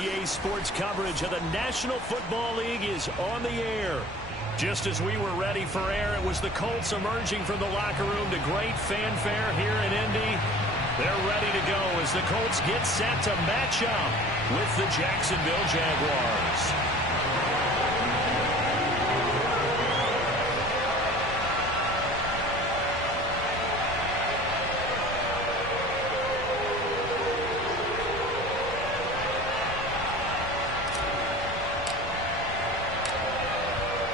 EA Sports coverage of the National Football League is on the air. Just as we were ready for air, it was the Colts emerging from the locker room to great fanfare here in Indy. They're ready to go as the Colts get set to match up with the Jacksonville Jaguars.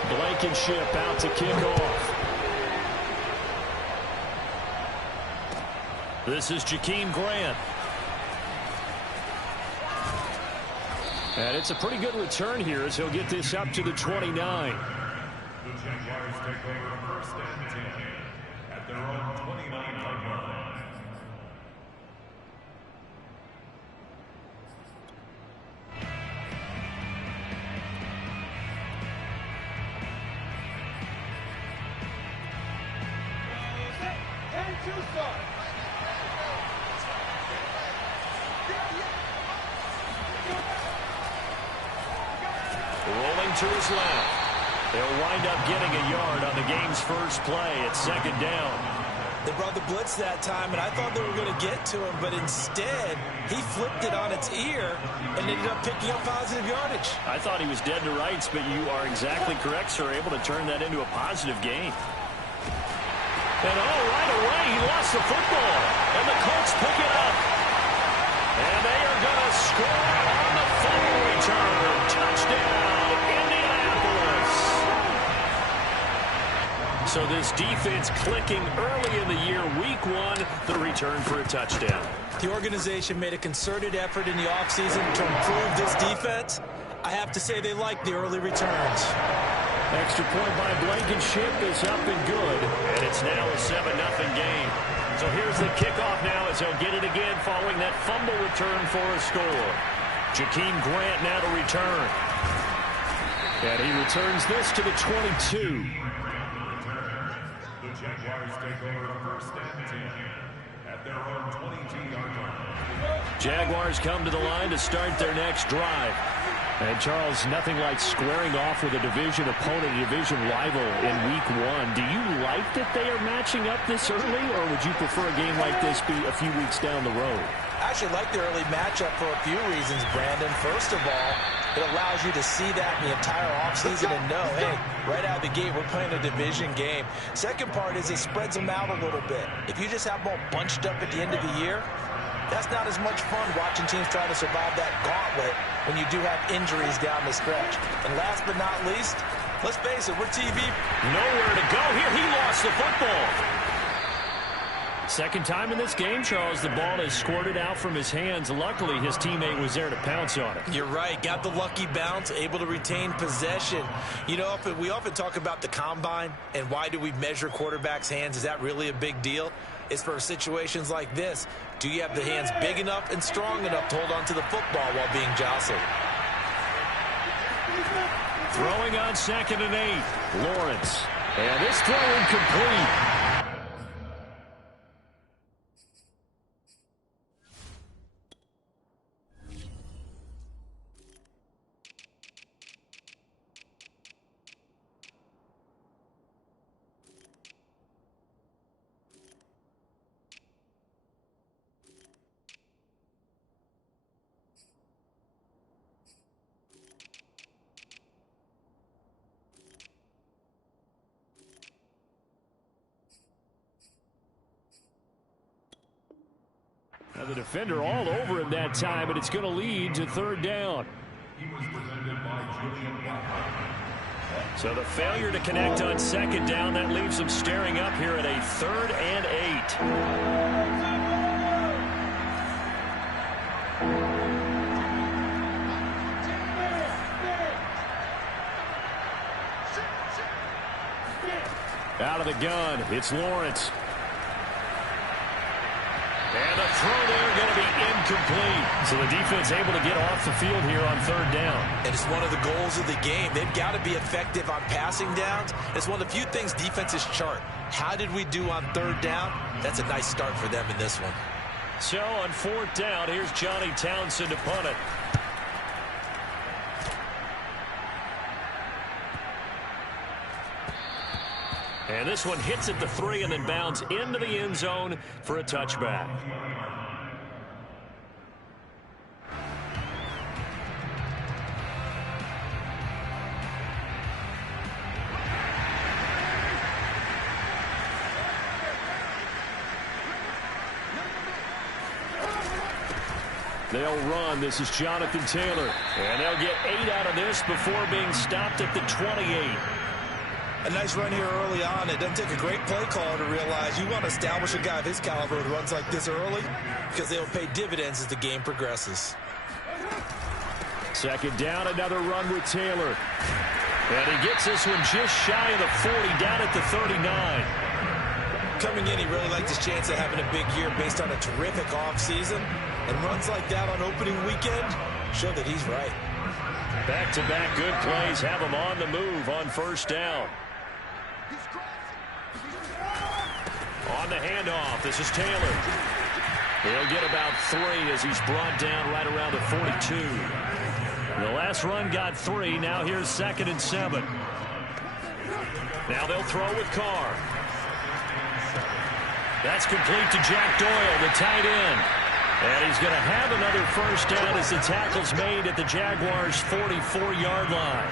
Blankenship out to kick off. This is Jakeem Grant. And it's a pretty good return here as he'll get this up to the 29. The Jaguars take over first and 10 at their own 29-yard line. Rolling to his left. They'll wind up getting a yard on the game's first play at second down. They brought the blitz that time, and I thought they were going to get to him, but instead, he flipped it on its ear and ended up picking up positive yardage. I thought he was dead to rights, but you are exactly correct, sir. Able to turn that into a positive gain. And right away, he lost the football. And the Colts pick it up. And they are going to score on the fumble return. Touchdown, Indianapolis. So this defense clicking early in the year, week one, the return for a touchdown. The organization made a concerted effort in the offseason to improve this defense. I have to say they like the early returns. Extra point by Blankenship is up and good, and it's now a 7-0 game. So here's the kickoff now as he'll get it again following that fumble return for a score. Jakeem Grant now to return. And he returns this to the 22. The Jaguars take over first and 10 at their own 22-yard line. Jaguars come to the line to start their next drive. And, Charles, nothing like squaring off with a division opponent, a division rival in week one. Do you like that they are matching up this early, or would you prefer a game like this be a few weeks down the road? I actually like the early matchup for a few reasons, Brandon. First of all, it allows you to see that in the entire offseason and know, hey, right out of the gate, we're playing a division game. Second part is it spreads them out a little bit. If you just have them all bunched up at the end of the year, that's not as much fun watching teams try to survive that gauntlet when you do have injuries down the stretch. And last but not least, let's face it, we're TV. Nowhere to go here. He lost the football. Second time in this game, Charles, the ball is squirted out from his hands. Luckily, his teammate was there to pounce on it. You're right. Got the lucky bounce, able to retain possession. You know, we often talk about the combine and why do we measure quarterbacks' hands. Is that really a big deal? It's for situations like this. Do you have the hands big enough and strong enough to hold on to the football while being jostled? Throwing on 2nd and 8. Lawrence. And this throw incomplete. Now the defender all over him that time, but it's going to lead to 3rd down. So the failure to connect on 2nd down, that leaves them staring up here at a 3rd and 8. Out of the gun, it's Lawrence. And the throw there going to be incomplete. So the defense able to get off the field here on 3rd down. And it's one of the goals of the game. They've got to be effective on passing downs. It's one of the few things defenses chart. How did we do on 3rd down? That's a nice start for them in this one. So on 4th down, here's Johnny Townsend to punt it. And this one hits at the 3 and then bounds into the end zone for a touchback. They'll run. This is Jonathan Taylor. And they'll get 8 out of this before being stopped at the 28. A nice run here early on. It doesn't take a great play caller to realize you want to establish a guy of his caliber who runs like this early because they'll pay dividends as the game progresses. Second down, another run with Taylor. And he gets this one just shy of the 40, down at the 39. Coming in, he really liked his chance of having a big year based on a terrific offseason. And runs like that on opening weekend show that he's right. Back-to-back good plays have him on the move on first down. On the handoff, this is Taylor. He'll get about 3 as he's brought down right around the 42. The last run got 3. Now here's 2nd and 7. Now they'll throw with Carr. That's complete to Jack Doyle, the tight end. And he's going to have another first down as the tackle's made at the Jaguars' 44-yard line.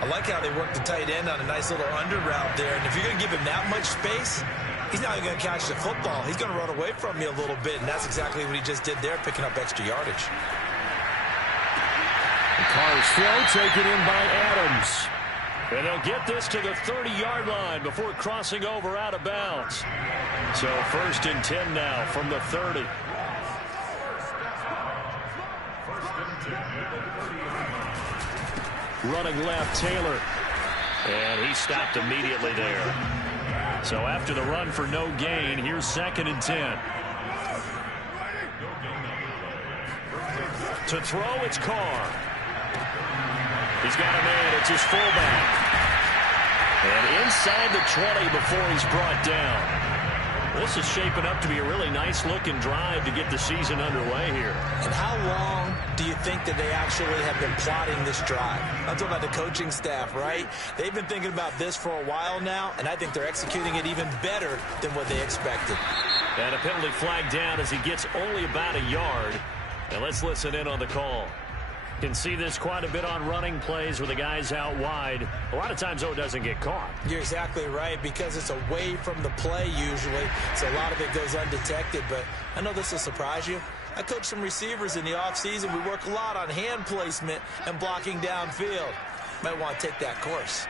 I like how they work the tight end on a nice little under route there. And if you're going to give him that much space, he's not even going to catch the football. He's going to run away from you a little bit, and that's exactly what he just did there, picking up extra yardage. The Carr's throw taken in by Adams. And they'll get this to the 30-yard line before crossing over out of bounds. So 1st and 10 now from the 30. Running left, Taylor. And he stopped immediately there. So after the run for no gain, here's 2nd and 10. To throw, it's Carr. He's got a man. It's his fullback. And inside the 20 before he's brought down. This is shaping up to be a really nice-looking drive to get the season underway here. And how long do you think that they actually have been plotting this drive? I'm talking about the coaching staff, right? They've been thinking about this for a while now, and I think they're executing it even better than what they expected. And a penalty flag down as he gets only about a yard. And let's listen in on the call. Can see this quite a bit on running plays where the guy's out wide. A lot of times, though, it doesn't get caught. You're exactly right, because it's away from the play usually, so a lot of it goes undetected. But I know this will surprise you. I coach some receivers in the offseason. We work a lot on hand placement and blocking downfield. Might want to take that course.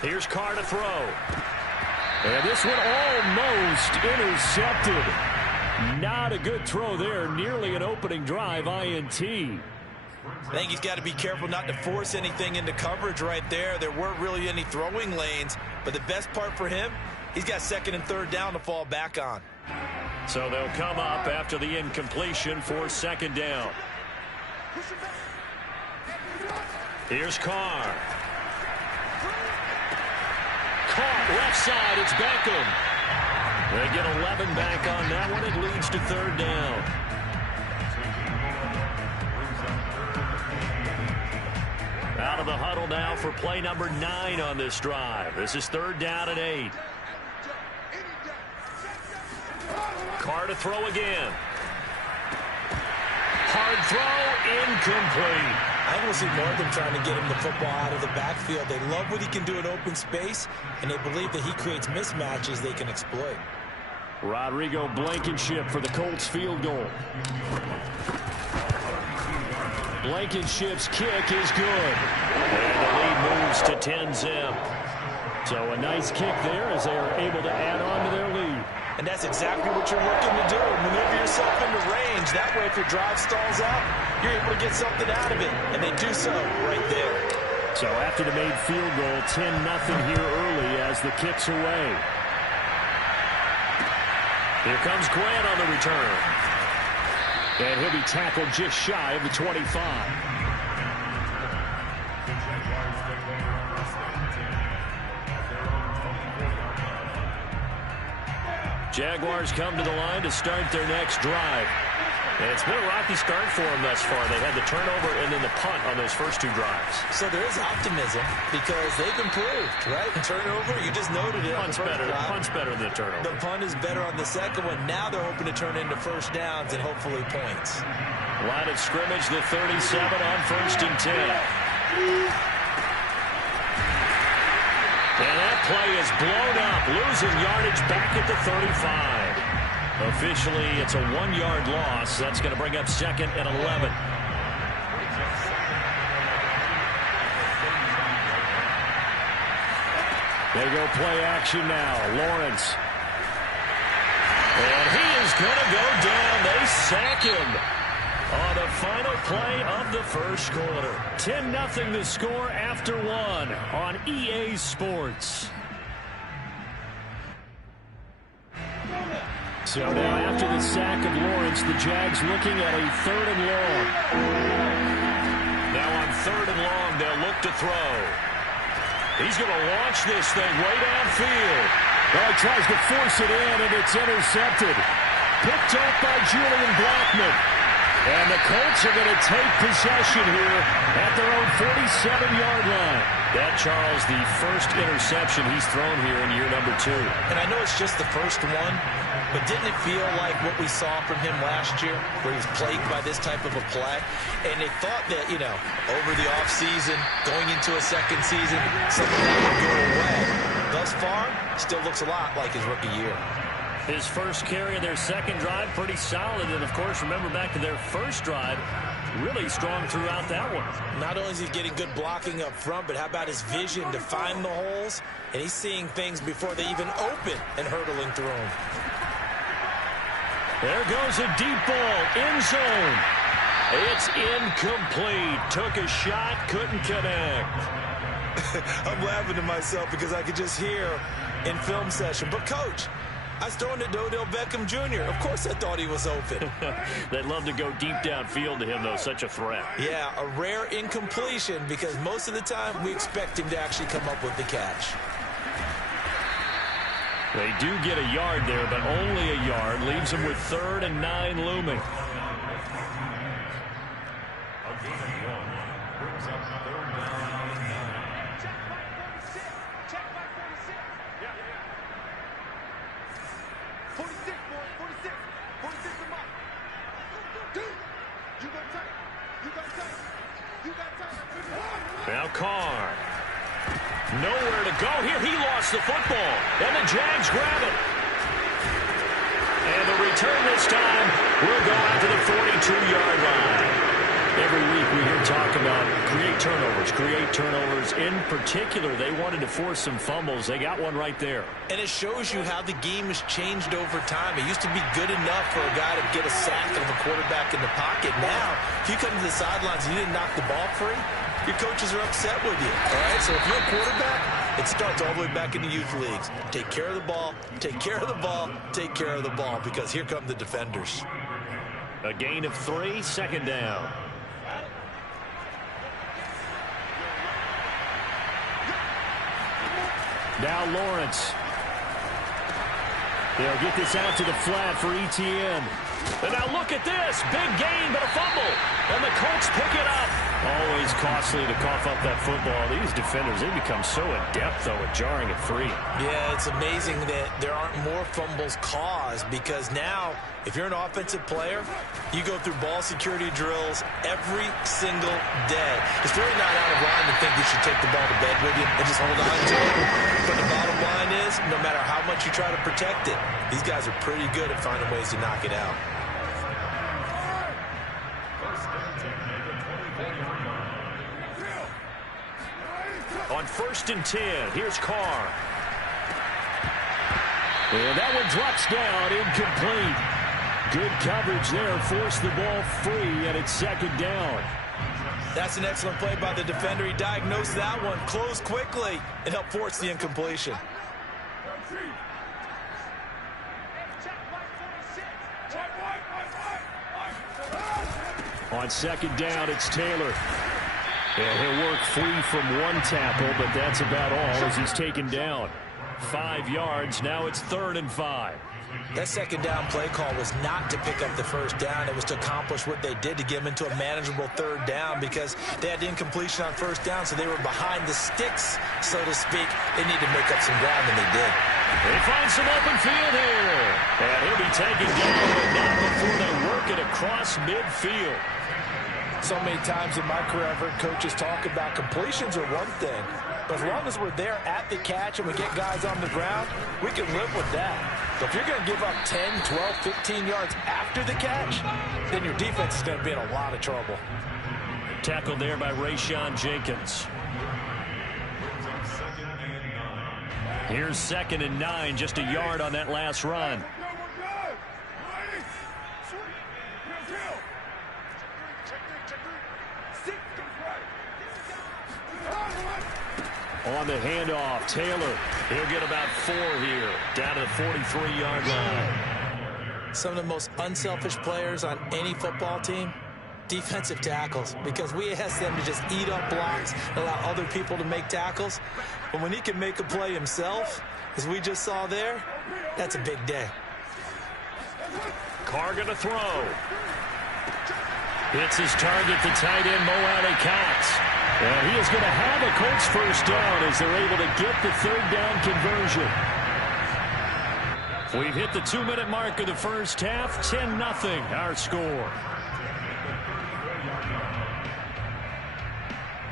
Here's Carr to throw. And this one almost intercepted. Not a good throw there. Nearly an opening drive, INT. I think he's got to be careful not to force anything into coverage right there. There weren't really any throwing lanes, but the best part for him, he's got 2nd and 3rd down to fall back on. So they'll come up after the incompletion for 2nd down. Here's Carr. Caught left side. It's Beckham. They get 11 back on that one. It leads to 3rd down. Out of the huddle now for play number 9 on this drive. This is 3rd down and 8. Carr to throw again. Hard throw, incomplete. I want to see more of them trying to get him the football out of the backfield. They love what he can do in open space, and they believe that he creates mismatches they can exploit. Rodrigo Blankenship for the Colts field goal. Blankenship's kick is good. And the lead moves to 10-zip. So a nice kick there as they are able to add on to their lead. And that's exactly what you're looking to do. Maneuver yourself into range. That way, if your drive stalls out, you're able to get something out of it. And they do so right there. So after the made field goal, 10-0 here early as the kick's away. Here comes Grant on the return. And he'll be tackled just shy of the 25. Jaguars come to the line to start their next drive. And it's been a rocky start for them thus far. They had the turnover and then the punt on those first 2 drives. So there is optimism because they've improved, right? Turnover, you just noted it. Punt's better than the turnover. The punt is better on the second one. Now they're hoping to turn into first downs and hopefully points. Line of scrimmage, the 37 on 1st and 10. And that play is blown up, losing yardage back at the 35. Officially, it's a 1-yard loss. That's going to bring up 2nd and 11. They go play action now. Lawrence. And he is going to go down. They sack him on the final play of the first quarter. 10-0 the score after 1 on EA Sports. So now after the sack of Lawrence, the Jags looking at a 3rd and long. Now on 3rd and long, they'll look to throw. He's going to launch this thing way downfield. Well, he tries to force it in, and it's intercepted. Picked up by Julian Blackmon. And the Colts are going to take possession here at their own 47-yard line. That, Charles, the first interception he's thrown here in year number 2. And I know it's just the first one, but didn't it feel like what we saw from him last year, where he was plagued by this type of a play? And they thought that, you know, over the offseason, going into a second season, some of that would go away. Thus far, still looks a lot like his rookie year. His first carry of their second drive, pretty solid. And, of course, remember back to their first drive, really strong throughout that one. Not only is he getting good blocking up front, but how about his vision to find the holes? And he's seeing things before they even open and hurtling through them. There goes a deep ball, end zone. It's incomplete. Took a shot, couldn't connect. I'm laughing to myself because I could just hear in film session. But, Coach, I was throwing it to Odell Beckham Jr. Of course I thought he was open. They'd love to go deep downfield to him, though. Such a threat. Yeah, a rare incompletion because most of the time we expect him to actually come up with the catch. They do get a yard there, but only a yard. Leaves them with 3rd and 9 looming. Now Carr. Nowhere to go here. He lost the football. And the Jags grab it. And the return this time will go out to the 42-yard line. Every week we hear talk about create turnovers. In particular, they wanted to force some fumbles. They got one right there. And it shows you how the game has changed over time. It used to be good enough for a guy to get a sack of a quarterback in the pocket. Now, if you come to the sidelines and you didn't knock the ball free, your coaches are upset with you. All right, so if you're a quarterback, it starts all the way back in the youth leagues. Take care of the ball, take care of the ball, take care of the ball, because here come the defenders. A gain of 3, 2nd down. Now Lawrence. They'll get this out to the flat for Etienne. And now look at this. Big gain, but a fumble. And the Colts pick it up. Always costly to cough up that football. These defenders, they become so adept, though, at jarring it free. Yeah, it's amazing that there aren't more fumbles caused, because now, if you're an offensive player, you go through ball security drills every single day. It's really not out of line to think you should take the ball to bed with you and just hold on to it. But the bottom line is, no matter how much you try to protect it, these guys are pretty good at finding ways to knock it out. On 1st and 10, here's Carr. And that one drops down, incomplete. Good coverage there, forced the ball free, and it's 2nd down. That's an excellent play by the defender. He diagnosed that one, closed quickly, and helped force the incompletion. On 2nd down, it's Taylor. And he'll work free from one tackle, but that's about all as he's taken down. 5 yards. Now it's 3rd and 5. That second down play call was not to pick up the first down. It was to accomplish what they did to get them into a manageable third down because they had incompletion on first down, so they were behind the sticks, so to speak. They need to make up some ground, and they did. They find some open field here. And he'll be taken down, but not before they work it across midfield. So many times in my career, I've heard coaches talk about completions are one thing. But as long as we're there at the catch and we get guys on the ground, we can live with that. But if you're going to give up 10, 12, 15 yards after the catch, then your defense is going to be in a lot of trouble. Tackled there by Rayshawn Jenkins. Here's 2nd and 9, just a yard on that last run. On the handoff, Taylor. He'll get about 4 here, down to the 43-yard line. Some of the most unselfish players on any football team, defensive tackles, because we ask them to just eat up blocks and allow other people to make tackles. But when he can make a play himself, as we just saw there, that's a big day. Carr going to throw. Hits his target, the tight end, Mo Alley-Cox. And he is going to have a Colts first down as they're able to get the third down conversion. We've hit the 2-minute mark of the first half. 10-0 our score.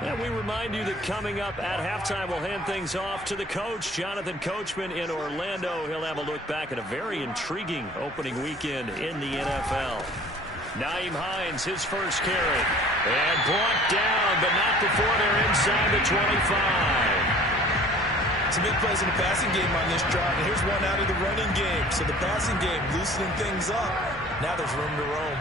And we remind you that coming up at halftime, we'll hand things off to the coach, Jonathan Coachman in Orlando. He'll have a look back at a very intriguing opening weekend in the NFL. Nyheim Hines, his first carry. And brought down, but not before they're inside the 25. Some big plays in the passing game on this drive, and here's one out of the running game. So the passing game loosening things up. Now there's room to roam.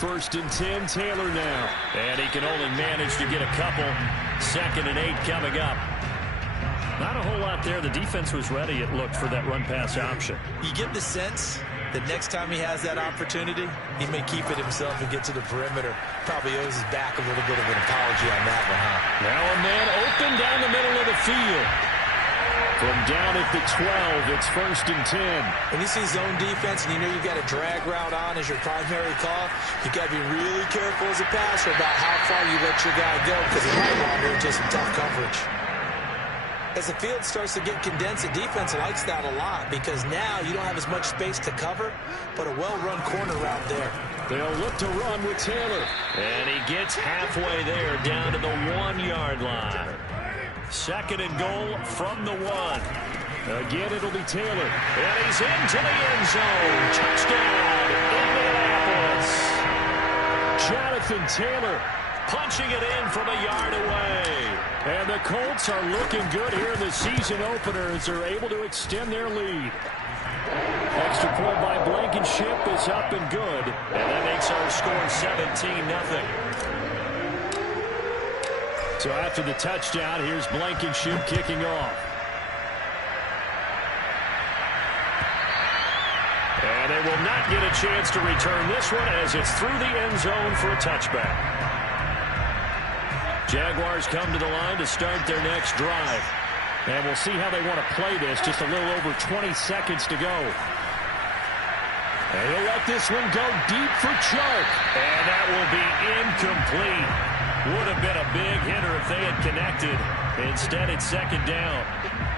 First and 10, Taylor now. And he can only manage to get a couple. 2nd and 8 coming up. Not a whole lot there. The defense was ready, it looked, for that run-pass option. You get the sense that next time he has that opportunity, he may keep it himself and get to the perimeter. Probably owes his back a little bit of an apology on that one, huh? Now a man open down the middle of the field. From down at the 12, it's 1st and 10. When you see zone defense and you know you've got a drag route on as your primary call, you've got to be really careful as a passer about how far you let your guy go because he might wander into some tough coverage. As the field starts to get condensed, the defense likes that a lot because now you don't have as much space to cover, but a well-run corner route there. They'll look to run with Taylor. And he gets halfway there, down to the 1-yard line. 2nd and goal from the 1. Again, it'll be Taylor. And he's into the end zone. Touchdown, Indianapolis. Jonathan Taylor punching it in from a yard away. And the Colts are looking good here in the season opener as they're able to extend their lead. Extra point by Blankenship is up and good. And that makes our score 17-0. So after the touchdown, here's Blankenship kicking off. And they will not get a chance to return this one as it's through the end zone for a touchback. Jaguars come to the line to start their next drive. And we'll see how they want to play this. Just a little over 20 seconds to go. And he'll let this one go deep for Chark. And that will be incomplete. Would have been a big hitter if they had connected. Instead, it's 2nd down.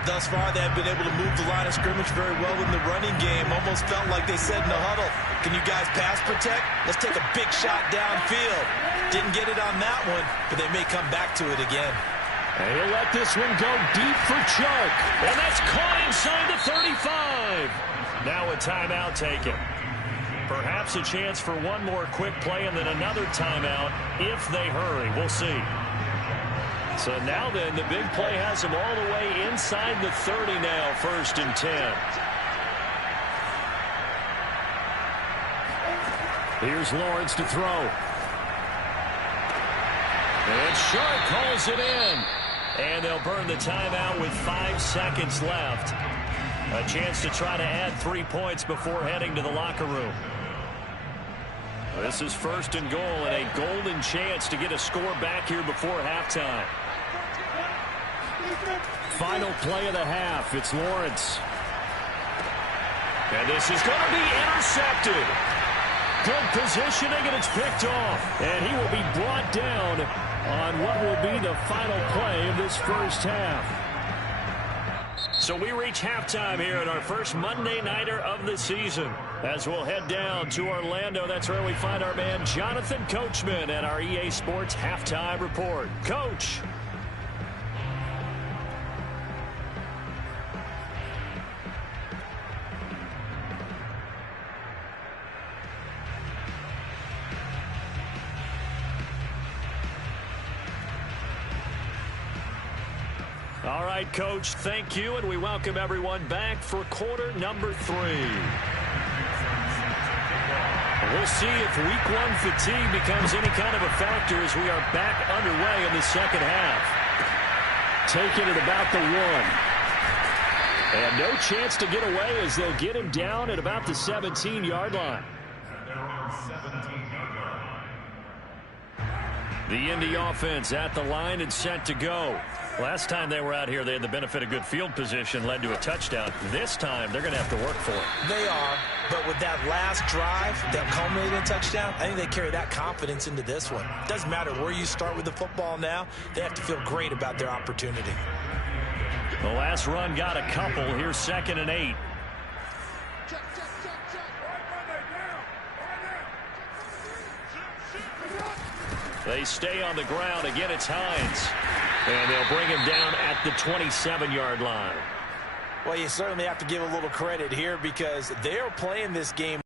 Thus far, they have been able to move the line of scrimmage very well in the running game. Almost felt like they said in the huddle, can you guys pass protect? Let's take a big shot downfield. Didn't get it on that one, but they may come back to it again. And he'll let this one go deep for Chark. And that's caught inside the 35. Now a timeout taken. Perhaps a chance for one more quick play and then another timeout if they hurry. We'll see. So now then, the big play has them all the way inside the 30 now, 1st and 10. Here's Lawrence to throw. And Sharp calls it in. And they'll burn the timeout with 5 seconds left. A chance to try to add 3 points before heading to the locker room. This is 1st and goal and a golden chance to get a score back here before halftime. Final play of the half. It's Lawrence. And this is going to be intercepted. Good positioning, and it's picked off. And he will be brought down on what will be the final play of this first half. So we reach halftime here at our first Monday Nighter of the season. As we'll head down to Orlando, that's where we find our man Jonathan Coachman at our EA Sports Halftime Report. Coach. All right, Coach, thank you, and we welcome everyone back for quarter number 3. We'll see if week 1 fatigue becomes any kind of a factor as we are back underway in the second half. Taking it about the 1. And no chance to get away as they'll get him down at about the 17-yard line. The Indy offense at the line and set to go. Last time they were out here, they had the benefit of good field position, led to a touchdown. This time, they're going to have to work for it. They are, but with that last drive that culminated in a touchdown, I think they carry that confidence into this one. It doesn't matter where you start with the football now. They have to feel great about their opportunity. The last run got a couple. Here's 2nd and 8. They stay on the ground. Again, it's Hines. And they'll bring him down at the 27-yard line. Well, you certainly have to give a little credit here because they're playing this game